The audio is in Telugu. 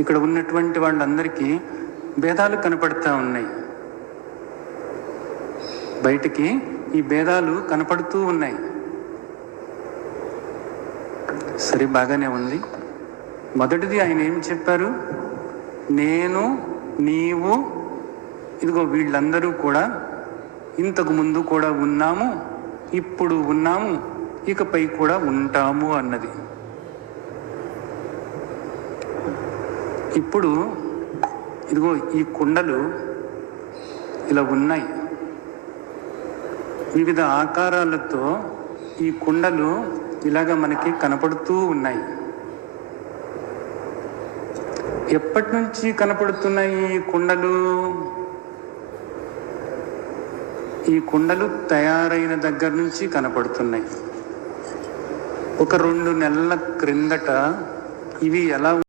ఇక్కడ ఉన్నటువంటి వాళ్ళందరికీ భేదాలు కనపడతా ఉన్నాయి. బయటికి ఈ భేదాలు కనపడుతూ ఉన్నాయి. సరే, బాగానే ఉంది. మొదటిది ఆయన ఏం చెప్పారు? నేను, నీవు, ఇదిగో వీళ్ళందరూ కూడా ఇంతకు ముందు కూడా ఉన్నాము, ఇప్పుడు ఉన్నాము, ఇకపై కూడా ఉంటాము అన్నది. ఇప్పుడు ఇదిగో ఈ కుండలు ఇలా ఉన్నాయి. వివిధ ఆకారాలతో ఈ కుండలు ఇలాగ మనకి కనపడుతూ ఉన్నాయి. ఎప్పటి నుంచి కనపడుతున్నాయి ఈ కుండలు? ఈ కుండలు తయారైన దగ్గర నుంచి కనపడుతున్నాయి. ఒక 2 నెలల క్రిందట ఇవి ఎలా